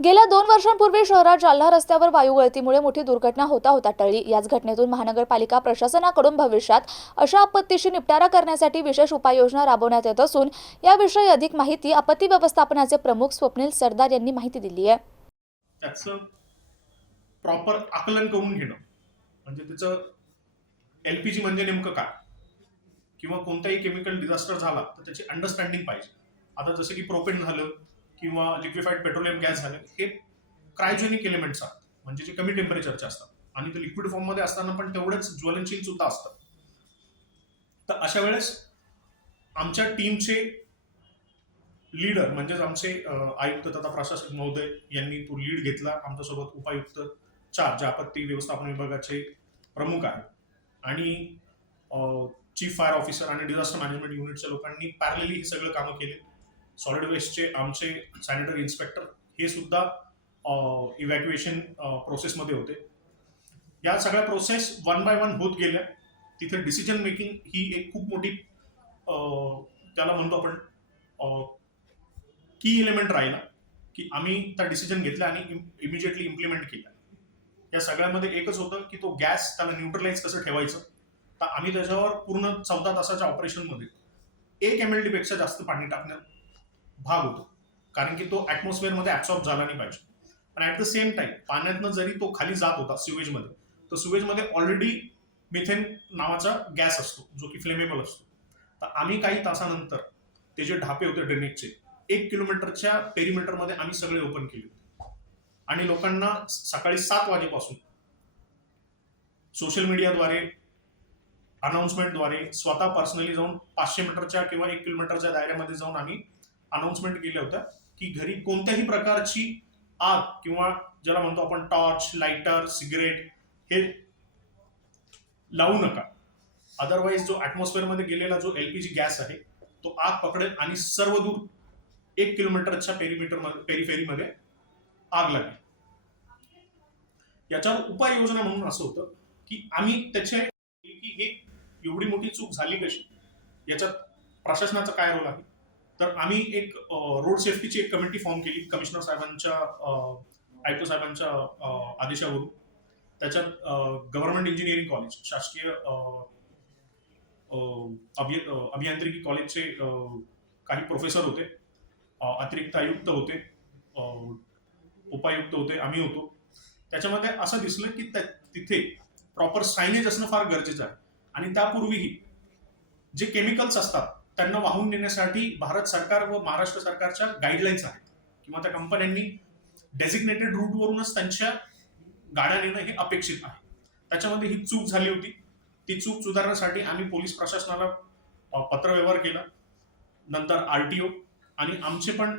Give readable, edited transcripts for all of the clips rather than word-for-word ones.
गेल्या 2 वर्षांपूर्वी शहरात जालना रस्त्यावर वायुगळतीमुळे मोठी दुर्घटना होता टळली। याच घटनेतून महानगरपालिका प्रशासनाकडून भविष्यात अशा आपत्तीशी निपटारा करण्यासाठी विशेष उपाययोजना राबवण्यात येत असून याविषयी अधिक माहिती आपत्ती व्यवस्थापनाचे प्रमुख स्वप्नील सरदार यांनी माहिती दिली आहे। त्याचं प्रॉपर आकलन करून घेणं म्हणजे त्याचं एलपीजी म्हणजे नेमकं काय किंवा कोणताही केमिकल डिझास्टर झाला तर त्याची अंडरस्टँडिंग पाहिजे। आता जसं की प्रोपेन झालं किंवा लिक्विफाईड पेट्रोलियम गॅस झालं, हे क्रायोजेनिक एलिमेंट्स आहेत म्हणजे जे कमी टेम्परेचरचे असतात आणि ते लिक्विड फॉर्ममध्ये असताना पण तेवढंच ज्वलनशील सुद्धा असतात। तर अशा वेळेस आमच्या टीमचे लीडर म्हणजेच आमचे आयुक्त तथा प्रशासक महोदय यांनी तो लीड घेतला। आमच्यासोबत उपायुक्त 4 जे आपत्ती व्यवस्थापन विभागाचे प्रमुख आहेत आणि चीफ फायर ऑफिसर आणि डिझास्टर मॅनेजमेंट युनिटच्या लोकांनी पॅरलली हे सगळं कामं केले। सॉलिड वेस्टचे आमचे सॅनिटरी इन्स्पेक्टर हे सुद्धा इव्हॅक्युएशन प्रोसेसमध्ये होते। या सगळ्या प्रोसेस वन बाय वन होत गेल्या। तिथे डिसिजन मेकिंग ही एक खूप मोठी त्याला म्हणतो आपण की एलिमेंट राहिला की आम्ही त्या डिसिजन घेतल्या आणि इमिजिएटली इम्प्लिमेंट केल्या। या सगळ्यामध्ये एकच होतं की तो गॅस त्याला न्यूट्रलाइज कसं ठेवायचं। तर आम्ही त्याच्यावर पूर्ण 14 तासाच्या ऑपरेशनमध्ये 1 MLD पेक्षा जास्त पाणी टाकण्यात भाग होतो, कारण की तो ॲटमॉस्फिअरमध्ये ॲब्सॉर्ब झाला नाही पाहिजे। पण ॲट द सेम टाइम पाण्यातनं जरी तो खाली जात होता सिवेजमध्ये, तर सिवेजमध्ये ऑलरेडी मिथेन नावाचा गॅस असतो जो की फ्लेमेबल असतो। तर आम्ही काही तासानंतर ते जे ढापे होते ड्रेनेजचे 1 किलोमीटरच्या पेरिमीटरमध्ये आम्ही सगळे ओपन केले होते आणि लोकांना सकाळी 7 वाजेपासून सोशल मीडियाद्वारे अनाउन्समेंटद्वारे स्वतः पर्सनली जाऊन 500 मीटरच्या किंवा 1 किलोमीटरच्या दायऱ्यामध्ये जाऊन आम्ही अनाउन्समेंट केल्या होत्या की घरी कोणत्याही प्रकारची आग किंवा ज्याला म्हणतो आपण टॉर्च, लाइटर, सिगरेट हे लावू नका। अदरवाईज जो ॲटमॉस्फिअरमध्ये गेलेला जो एलपीजी गॅस आहे तो आग पकडेल आणि सर्व दूर 1 किलोमीटरच्या पेरिफेरीमध्ये आग लागेल। याच्यावर उपाययोजना म्हणून असं होतं की आम्ही त्याचे की हे एवढी मोठी चूक झाली कशी, याच्यात प्रशासनाचा काय रोल आहे। तर आम्ही एक रोड सेफ्टीची एक कमिटी फॉर्म केली कमिशनर साहेबांच्या आयुक्त साहेबांच्या आदेशावरून। त्याच्यात गव्हर्नमेंट इंजिनिअरिंग कॉलेज, शासकीय अभियांत्रिकी कॉलेजचे काही प्रोफेसर होते, अतिरिक्त आयुक्त होते, उपायुक्त होते, आम्ही होतो। त्याच्यामध्ये असं दिसलं की तिथे प्रॉपर सायनेज असणं फार गरजेचं आहे आणि त्यापूर्वीही जे केमिकल्स असतात त्यांना वाहून नेण्यासाठी भारत सरकार व महाराष्ट्र सरकारच्या गाईडलाईन्स आहेत किंवा त्या कंपन्यांनी डेझिग्नेटेड रूटवरूनच त्यांच्या गाड्या नेणं हे अपेक्षित आहे। त्याच्यामध्ये ही चूक झाली होती। ती चूक सुधारण्यासाठी आम्ही पोलीस प्रशासनाला पत्रव्यवहार केला, नंतर RTO आणि आमचे पण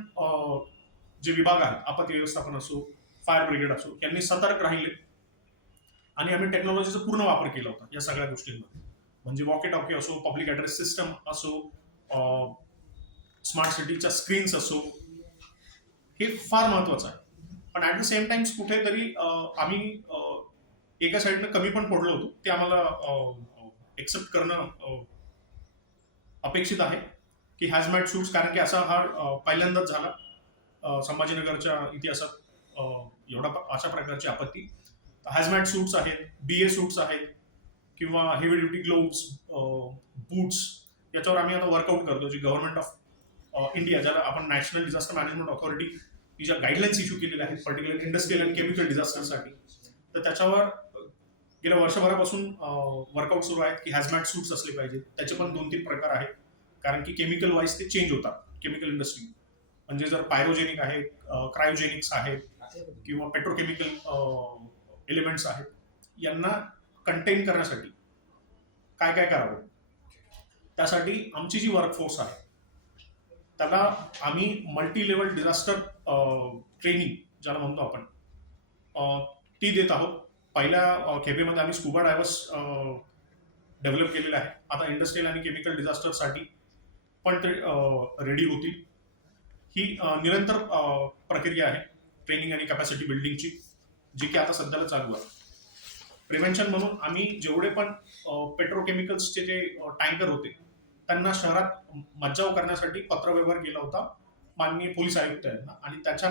जे विभाग आहेत, आपत्ती व्यवस्थापन असो, फायर ब्रिगेड असो, यांनी सतर्क राहिले आणि आम्ही टेक्नॉलॉजीचा पूर्ण वापर केला होता या सगळ्या गोष्टींमध्ये। म्हणजे वॉकी टॉकी असो, पब्लिक ॲड्रेस सिस्टम असो, स्मार्ट सिटीच्या स्क्रीन्स असो, हे फार महत्वाचं आहे। पण ॲट द सेम टाइम्स कुठेतरी आम्ही एका साईडनं कमी पण पडलो होतो, ते आम्हाला एक्सेप्ट करणं अपेक्षित आहे की हॅझमॅट सूट्स, कारण की असा हा पहिल्यांदाच झाला संभाजीनगरच्या इतिहासात एवढा अशा प्रकारची आपत्ती। हॅझमॅट सूट्स आहेत, BA सूट्स आहेत किंवा हेवी ड्युटी ग्लोव्स, बूट्स, याच्यावर आम्ही आता वर्कआउट करतो। जी गव्हर्नमेंट ऑफ इंडिया, ज्याला आपण नॅशनल डिझास्टर मॅनेजमेंट ऑथॉरिटी, ही ज्या गाईडलाईन्स इश्यू केलेल्या आहेत पर्टिक्युलर इंडस्ट्रियल आणि केमिकल डिझास्टरसाठी, तर त्याच्यावर गेल्या वर्षभरापासून वर्कआउट सुरू आहेत की हॅझमॅट सूट्स असले पाहिजेत। त्याचे पण 2-3 प्रकार आहेत, कारण की केमिकल वाईज ते चेंज होतात केमिकल इंडस्ट्री। म्हणजे जर पायरोजेनिक आहे, क्रायोजेनिक्स आहेत किंवा पेट्रोकेमिकल एलिमेंट्स आहेत, यांना कंटेन करण्यासाठी काय काय करावं, त्यासाठी आमची जी वर्कफोर्स आहे त्याला आम्ही मल्टी लेवल डिझास्टर ट्रेनिंग ज्याला म्हणतो आपण ती देत आहोत। पहिल्या खेपेमध्ये आम्ही स्कुबा डायव्हर्स डेव्हलप केलेले आहे। आता इंडस्ट्रियल आणि केमिकल डिझास्टरसाठी पण ते रेडी होतील। ही निरंतर प्रक्रिया आहे ट्रेनिंग आणि कॅपॅसिटी बिल्डिंगची, जी की आता सध्याला चालू आहे। प्रिव्हेन्शन म्हणून आम्ही जेवढे पण पेट्रोकेमिकल्सचे जे टँकर होते त्यांना शहरात मज्जाव करण्यासाठी पत्रव्यवहार केला होता माननीय पोलीस आयुक्त यांना, आणि त्याच्या